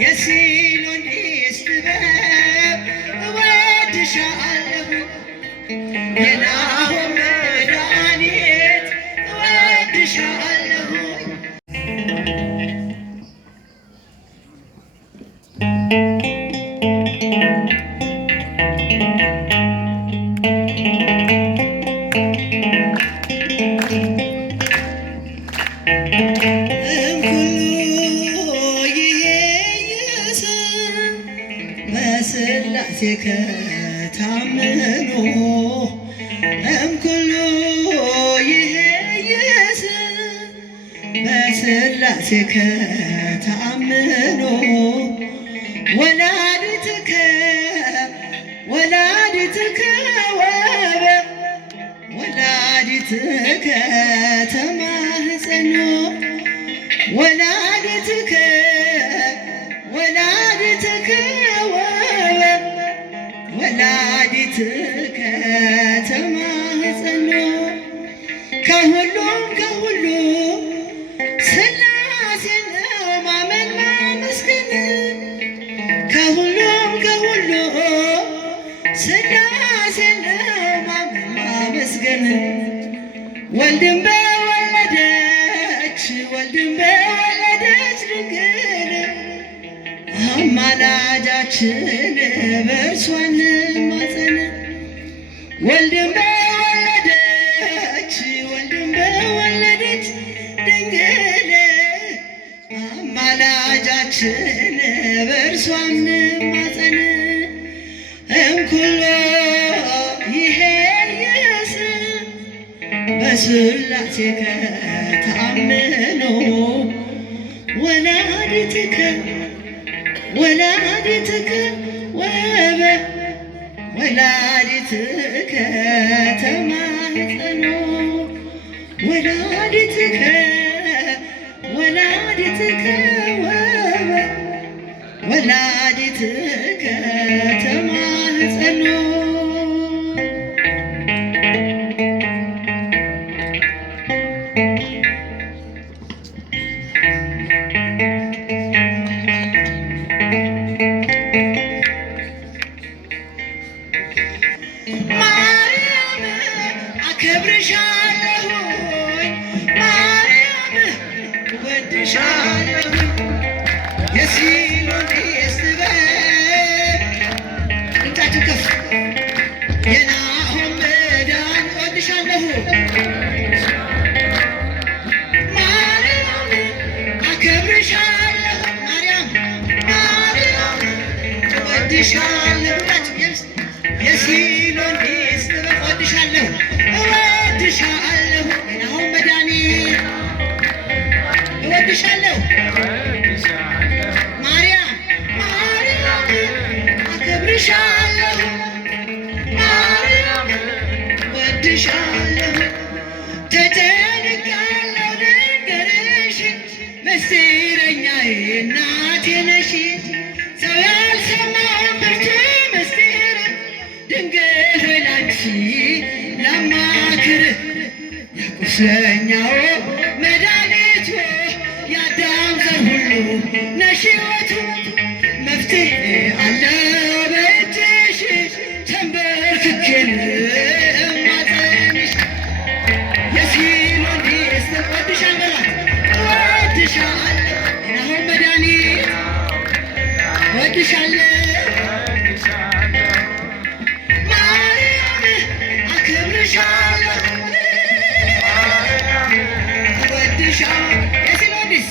የሲኖንዲስ ጥበብ እወድሻለሁ የናሆም መድኃኒት እወድሻለሁ በስላሴ ከታመኑ እምኩሉ ይሄይስ በስላሴ ከታመኑ ወላዲትከ ወላዲትከ ተማህፀኖ ወላዲትከ ወላዲትከ ተማህፀኖ ከሁሉም ስላሴን ነው ማመን ማመስገን ከሁሉም ስላሴን ነው ማመን ማመስገን ወልድን በወለደች ድንግል አማላጃችን በእርሷ እንማፀን ወልድን በወለደች ድንግል አማላጃችን በእርሷ እንማፀን እምኩሎ ይሄይስ በስላሴ ከተአምኖ ወላዲትከ ወላዲትከ ተማህፀኖ ወላዲትከ ተማህፀኖ ማርያም አከብርሻለሁ ማርያም እወድሻለሁ የሲኖንዲስ ጥበብ ድምፃችሁ ከፍ የናሆም መድኃኒት እወድሻለሁ ማርያም አከብርሻለሁ ማርያም እወድሻለሁ የሲኖንዲስ ጥበብ እወድሻለሁ የናሆም መድኃኒት እወድሻለሁ ማርያም አከብርሻለሁ ማርያም እወድሻለሁ ተጨንቄያለሁ ልንገርሽ ምስጢረኛዬ እናቴ ነሽ ሰው ያልሰማው ብርቱ ምስጢር ድንግል ላንቺ ላማክር የቁስለኛው መድኃኒቱ የአዳም ዘር ሁሉ ነሽ ሕይወቱ መፍትሄ አለው በእጅሽ ተንበርክኬ ልማፀንሽ የሲኖንዲስ እወድሻለሁ የናሆም መድኃኒት እወድሻለሁ ማርያም አከብርሻለሁ እወድሻለሁ የሲኖንዲስ